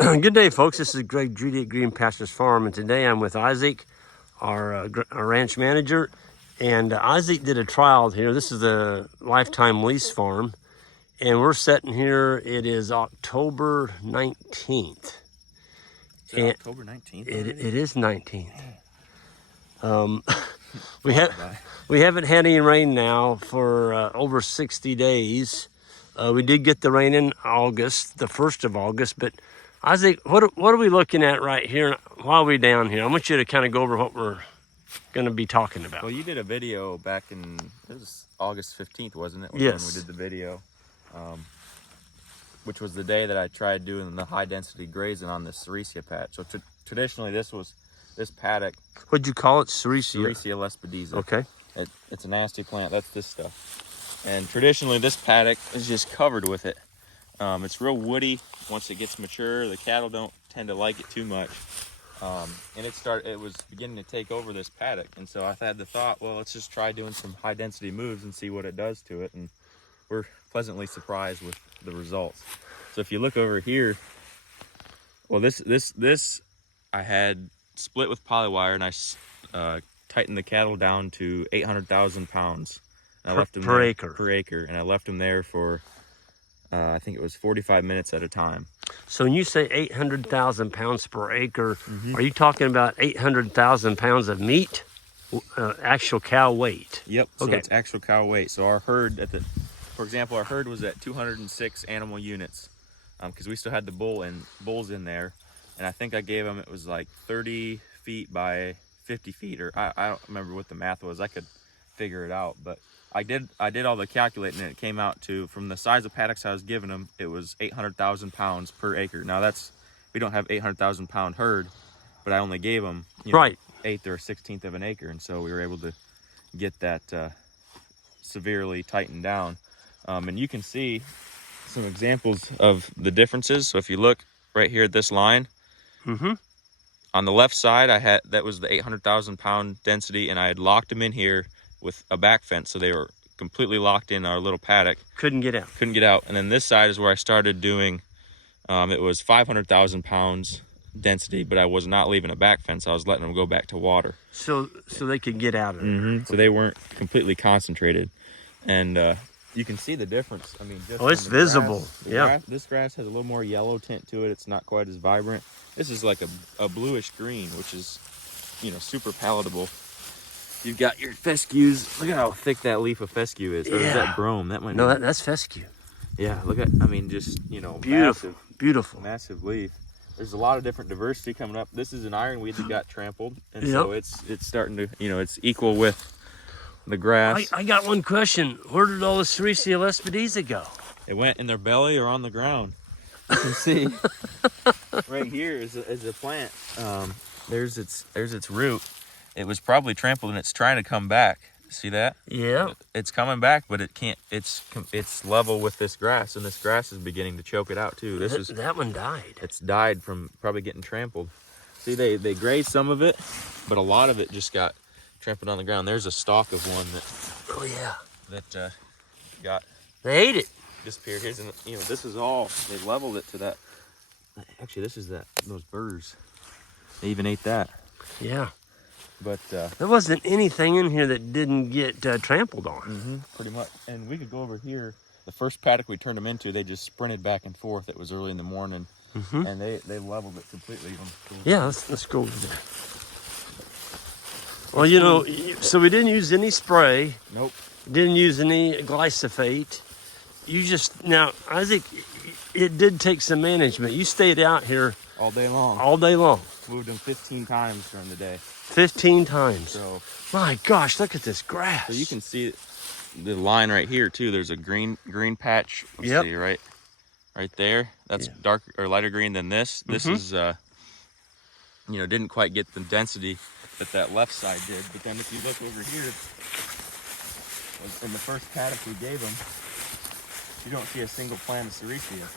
Good day, folks. This is Greg Judy at Green Pastures Farm, and today I'm with Isaac, our ranch manager. And Isaac did a trial here. This is a lifetime lease farm, and we're sitting here. It is October 19th. Is it October 19th? It is 19th. We haven't had any rain now for over 60 days. We did get the rain in August, the 1st of August, but Isaac, what are we looking at right here while we're down here? I want you to kind of go over what we're going to be talking about. Well, you did a video back in, it was August 15th, wasn't it? Yes. When we did the video, which was the day that I tried doing the high density grazing on this sericea patch. So traditionally this paddock. What'd you call it? Sericea? Sericea lespedeza. Okay. It's a nasty plant. That's this stuff. And traditionally this paddock is just covered with it. It's real woody. Once it gets mature, the cattle don't tend to like it too much. And it was beginning to take over this paddock. And so I had the thought, well, let's just try doing some high density moves and see what it does to it. And we're pleasantly surprised with the results. So if you look over here, well, this I had split with polywire, and I tightened the cattle down to 800,000 pounds. And I left them per acre. Per acre. And I left them there for I think it was 45 minutes at a time. So when you say 800,000 pounds per acre, are you talking about 800,000 pounds of meat? Actual cow weight? Yep. So okay. It's actual cow weight. So our herd for example, our herd was at 206 animal units, because we still had the bulls in there, and I think I gave them, it was like 30 feet by 50 feet, or I don't remember what the math was. I could figure it out, but I did all the calculating, and it came out to, from the size of paddocks I was giving them, it was 800,000 pounds per acre. Now we don't have 800,000 pound herd, but I only gave them right 1/8 or 1/16 of an acre, and so we were able to get that severely tightened down. And you can see some examples of the differences. So if you look right here at this line, on the left side, that was the 800,000 pound density, and I had locked them in here with a back fence, so they were completely locked in our little paddock. Couldn't get out. And then this side is where I started doing, it was 500,000 pounds density, but I was not leaving a back fence. I was letting them go back to water. So they could get out of there. So they weren't completely concentrated. And you can see the difference. I mean, just it's visible. This grass has a little more yellow tint to it. It's not quite as vibrant. This is like a bluish green, which is, super palatable. You've got your fescues. Look at how thick that leaf of fescue is. Or is that brome? That might No, that's fescue. Yeah, look at, just, beautiful, beautiful. Massive leaf. There's a lot of different diversity coming up. This is an ironweed that got trampled. And so it's starting to, it's equal with the grass. I got one question. Where did all the sericea lespedeza go? It went in their belly or on the ground. You can see right here is a plant. There's its root. It was probably trampled, and it's trying to come back. See that? Yeah. It's coming back, but it can't. It's level with this grass, and this grass is beginning to choke it out too. That one died. It's died from probably getting trampled. See, they grazed some of it, but a lot of it just got trampled on the ground. There's a stalk of one that got. They ate it. Disappeared. Here's this is all, they leveled it to that. Actually, this is those burrs. They even ate that. Yeah. But there wasn't anything in here that didn't get trampled on. Pretty much. And we could go over here. The first paddock we turned them into, they just sprinted back and forth. It was early in the morning, and they leveled it completely. Yeah, let's go over there. Well, so we didn't use any spray. Nope. Didn't use any glyphosate. Now, Isaac, it did take some management. You stayed out here all day long. All day long. Moved them 15 times during the day. 15 times. So, my gosh, look at this grass. So you can see the line right here too. There's a green patch. Let's see, right there. That's dark or lighter green than this. This is didn't quite get the density that left side did. But then if you look over here, in the first paddock we gave them, you don't see a single plant of sericea.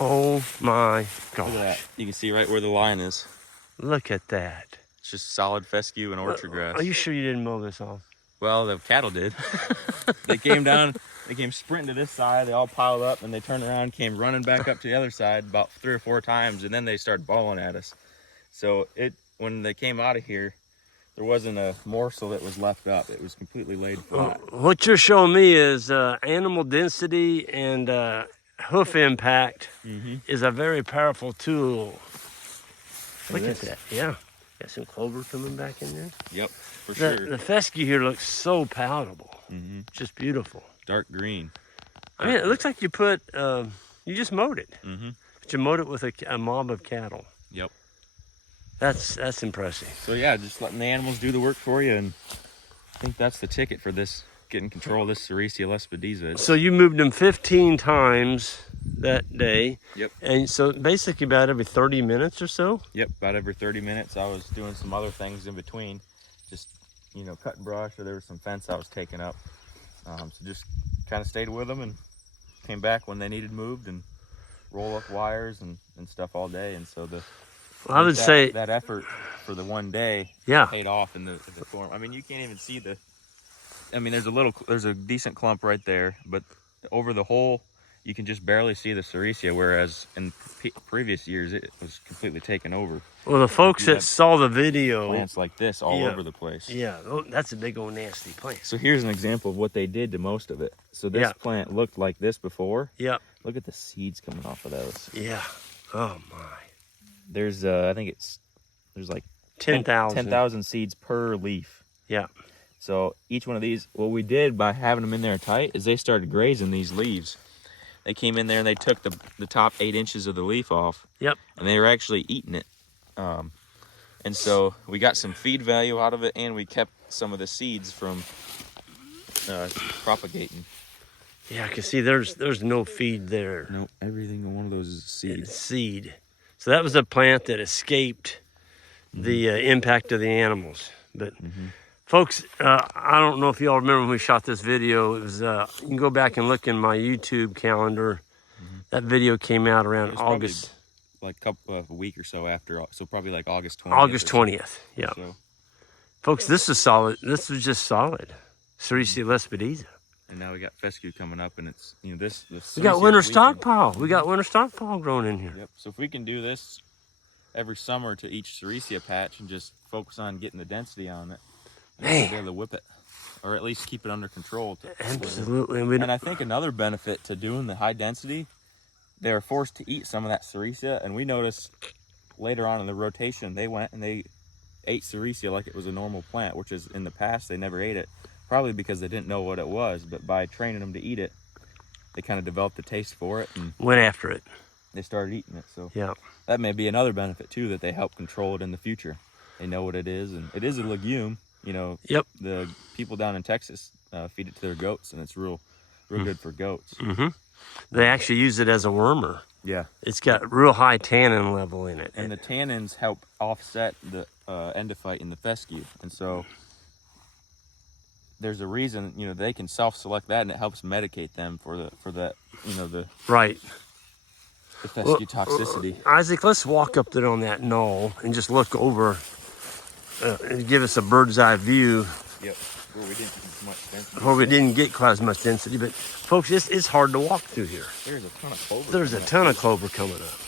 Oh my gosh. Look at that. You can see right where the line is. Look at that. It's just solid fescue and orchard grass. Are you sure you didn't mow this off? Well, the cattle did. They came down They came sprinting to this side. They all piled up, and they turned around, came running back up to the other side about 3 or 4 times, and then they started bawling at us. So when they came out of here, there wasn't a morsel that was left up. It was completely laid flat. What you're showing me is animal density and hoof impact is a very powerful tool. Look at that. Yeah. Got some clover coming back in there. Yep, for sure. The fescue here looks so palatable. Just beautiful. Dark green. I mean, it looks like you put, you just mowed it. But you mowed it with a mob of cattle. Yep. That's impressive. So yeah, just letting the animals do the work for you, and I think that's the ticket for this, getting control of this sericea lespedeza. So you moved them 15 times that day. Yep. And so basically about every 30 minutes or so? Yep, about every 30 minutes. I was doing some other things in between, just, cutting brush, or there was some fence I was taking up. So just kind of stayed with them and came back when they needed moved and roll up wires and stuff all day. And so I would say that effort for the one day paid off in the form. I mean, you can't even see there's a decent clump right there, but over the whole, you can just barely see the sericea, whereas in previous years it was completely taken over. Well, the folks that saw the video, plants like this all over the place. Yeah, that's a big old nasty plant. So here's an example of what they did to most of it. So this plant looked like this before. Yep. Look at the seeds coming off of those. Yeah. Oh my. There's I think there's like 10,000 seeds per leaf. Yeah. So each one of these, what we did by having them in there tight is they started grazing these leaves. They came in there and they took the top 8 inches of the leaf off. Yep. And they were actually eating it. And so we got some feed value out of it, and we kept some of the seeds from propagating. Yeah, I can see there's no feed there. No, everything one of those is seed. It's seed. So that was a plant that escaped the impact of the animals. But folks, I don't know if y'all remember when we shot this video. It was you can go back and look in my YouTube calendar. That video came out around August. Like a week or so after, so probably like August 20th. August 20th, yeah. So, folks, this is solid. This was just solid. Sericea lespedeza. And now we got fescue coming up, and it's, this we got winter stockpile. We got winter stockpile growing in here. Yep. So if we can do this every summer to each sericea patch and just focus on getting the density on it, we'll be able to whip it, or at least keep it under control. Absolutely. And I think another benefit to doing the high density, they were forced to eat some of that sericea, and we noticed later on in the rotation they went and they ate sericea like it was a normal plant, which is in the past they never ate it, probably because they didn't know what it was. But by training them to eat it, they kind of developed a taste for it and went after it. They started eating it. So yeah, that may be another benefit too, that they help control it in the future. They know what it is, and it is a legume. Yep. The people down in Texas feed it to their goats, and it's real good for goats. They actually use it as a wormer. Yeah. It's got real high tannin level in it. And the tannins help offset the endophyte in the fescue. And so there's a reason, they can self-select that, and it helps medicate them for the right. The fescue toxicity. Isaac, let's walk up there on that knoll and just look over and give us a bird's eye view. Yep. Where we didn't get quite as much density, but folks, it's hard to walk through here. There's a ton of clover. There's a ton of clover coming up.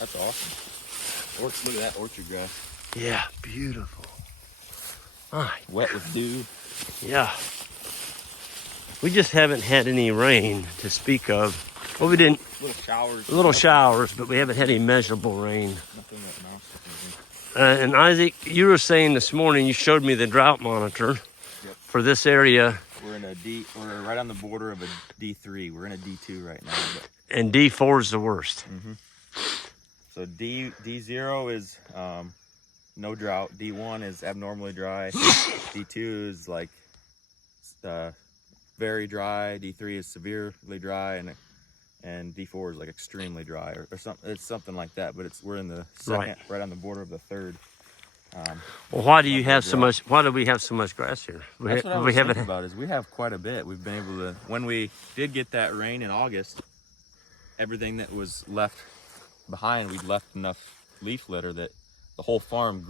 That's awesome. Look at that orchard grass. Yeah, beautiful. All right. Wet with dew. Yeah. We just haven't had any rain to speak of. Well, we didn't. Little showers, but we haven't had any measurable rain. Nothing that mouse. And Isaac, you were saying this morning, you showed me the drought monitor. For this area. We're right on the border of a D3. We're in a D2 right now. And D4 is the worst. So D0 is no drought. D1 is abnormally dry. D2 is like very dry. D3 is severely dry, and D4 is like extremely dry, or something. It's something like that. But we're in the second, right on the border of the third. Well, why do we have so much grass here? That's what I was thinking about, is we have quite a bit. We've been able to, when we did get that rain in August, everything that was left behind, we'd left enough leaf litter that the whole farm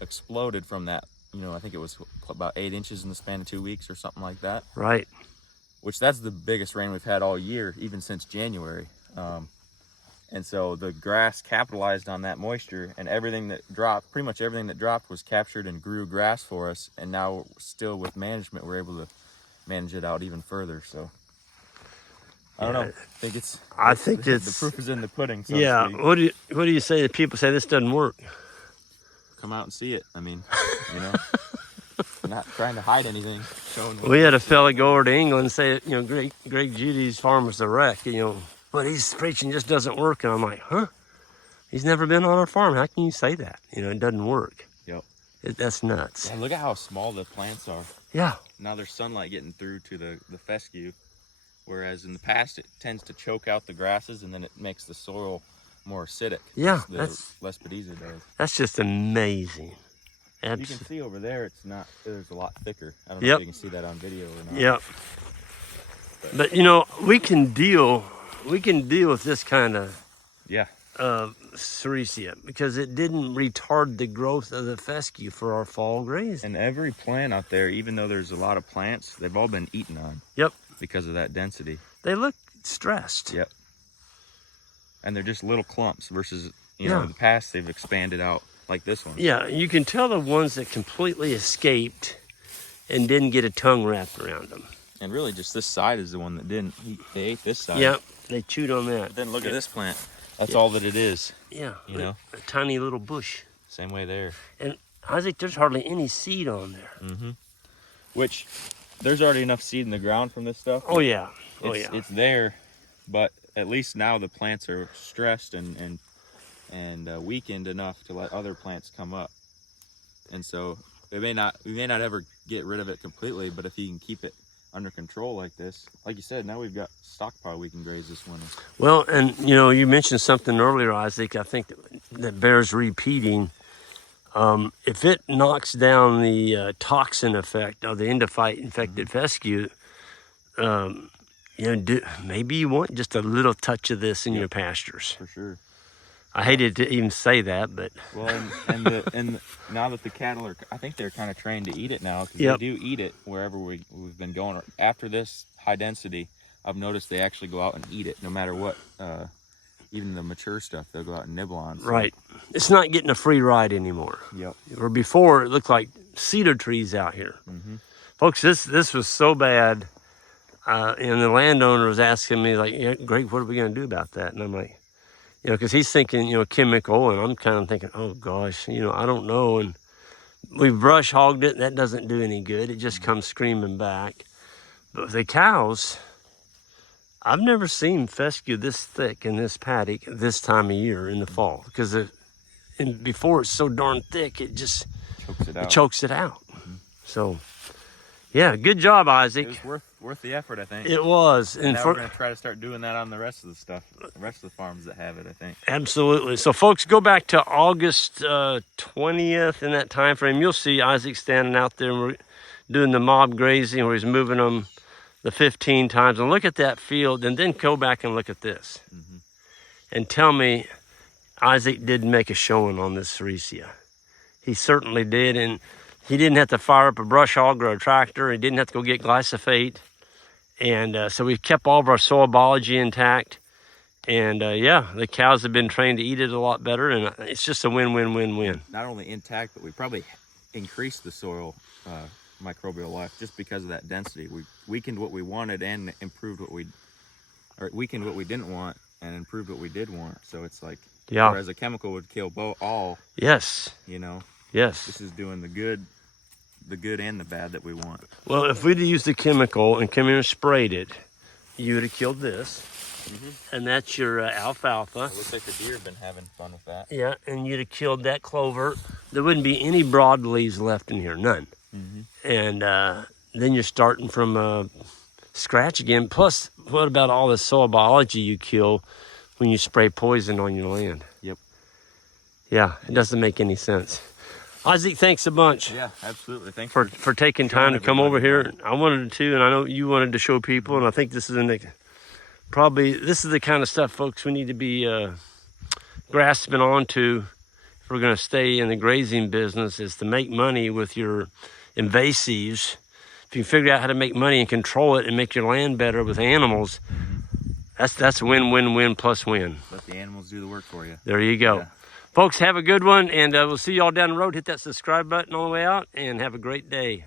exploded from that. I think it was about 8 inches in the span of 2 weeks or something like that. Right. which that's the biggest rain we've had all year, even since January. And so the grass capitalized on that moisture, and everything that dropped, pretty much everything that dropped was captured and grew grass for us. And now still with management, we're able to manage it out even further. So I don't know. I think it's the proof is in the pudding. So yeah. What do you say to people say this doesn't work? Come out and see it. I mean, you know, we're not trying to hide anything. We had a fella go over to England and say, you know, Greg Judy's farm was a wreck, you know, but he's preaching just doesn't work. And I'm like, huh? He's never been on our farm. How can you say that? You know, it doesn't work. Yep. That's nuts. Yeah, look at how small the plants are. Yeah. Now there's sunlight getting through to the fescue, whereas in the past it tends to choke out the grasses and then it makes the soil more acidic. Yeah, that's lespedeza does. That's just amazing. You can see over there, there's a lot thicker. I don't know if you can see that on video or not. Yep. But you know, we can deal with this kind of sericea because it didn't retard the growth of the fescue for our fall grazing. And every plant out there, even though there's a lot of plants, they've all been eaten on. Yep. Because of that density. They look stressed. Yep. And they're just little clumps versus, you know, in the past they've expanded out like this one. Yeah, you can tell the ones that completely escaped and didn't get a tongue wrapped around them. And really just this side is the one that didn't. They ate this side. Yeah, they chewed on that. But then look at this plant. That's all that it is. Yeah, you know, a tiny little bush. Same way there. And I think there's hardly any seed on there. Mm-hmm. Which, there's already enough seed in the ground from this stuff. Oh yeah, It's there, but at least now the plants are stressed and weakened enough to let other plants come up. And so we may not ever get rid of it completely, but if you can keep it under control like this, like you said, now we've got stockpile we can graze this winter. Well, and you know, you mentioned something earlier, Isaac, I think that bears repeating. If it knocks down the toxin effect of the endophyte infected fescue, you know, maybe you want just a little touch of this in your pastures. For sure. I hated to even say that, but well, and now that the cattle are, I think they're kind of trained to eat it now because they do eat it wherever we've been going. After this high density, I've noticed they actually go out and eat it no matter what. Even the mature stuff, they'll go out and nibble on. So. Right. It's not getting a free ride anymore. Yep. Where before it looked like cedar trees out here. Mm-hmm. Folks, this was so bad, and the landowner was asking me like, yeah, Greg, what are we going to do about that? And I'm like, you know, because he's thinking, you know, chemical, and I'm kind of thinking, oh gosh, you know, I don't know. And we've brush hogged it, and that doesn't do any good. It just comes screaming back. But with the cows, I've never seen fescue this thick in this paddock this time of year in the fall, because before it's so darn thick, it just chokes it out. Mm-hmm. So, yeah, good job, Isaac. It was worth the effort, I think. It was. And now we're going to try to start doing that on the rest of the stuff, the rest of the farms that have it, I think. Absolutely. So, folks, go back to August 20th in that time frame. You'll see Isaac standing out there, and we're doing the mob grazing where he's moving them the 15 times. And look at that field, and then go back and look at this. Mm-hmm. And tell me Isaac didn't make a showing on this sericea. He certainly did, and he didn't have to fire up a brush hog or a tractor. He didn't have to go get glyphosate. And so we've kept all of our soil biology intact. And yeah, the cows have been trained to eat it a lot better, and it's just a win-win-win-win. Not only intact, but we probably increased the soil microbial life just because of that density. We weakened what we wanted and improved weakened what we didn't want and improved what we did want. So it's like, whereas a chemical would kill all. Yes. You know. Yes. This is doing the good and the bad that we want. Well, if we'd used the chemical and come in and sprayed it, you would have killed this. Mm-hmm. And that's your alfalfa. It looks like the deer have been having fun with that. Yeah, and you'd have killed that clover. There wouldn't be any broadleaves left in here, none. Mm-hmm. And then you're starting from scratch again. Plus, what about all the soil biology you kill when you spray poison on your land? Yep. Yeah, it doesn't make any sense. Isaac, thanks a bunch. Yeah, absolutely. Thanks for taking time to come over here. I wanted to, and I know you wanted to show people, and I think this is this is the kind of stuff, folks, we need to be grasping onto if we're going to stay in the grazing business, is to make money with your invasives, if you figure out how to make money and control it and make your land better with animals, that's win, win, win plus win. Let the animals do the work for you. There you go. Yeah. Folks, have a good one, and we'll see y'all down the road. Hit that subscribe button on the way out, and have a great day.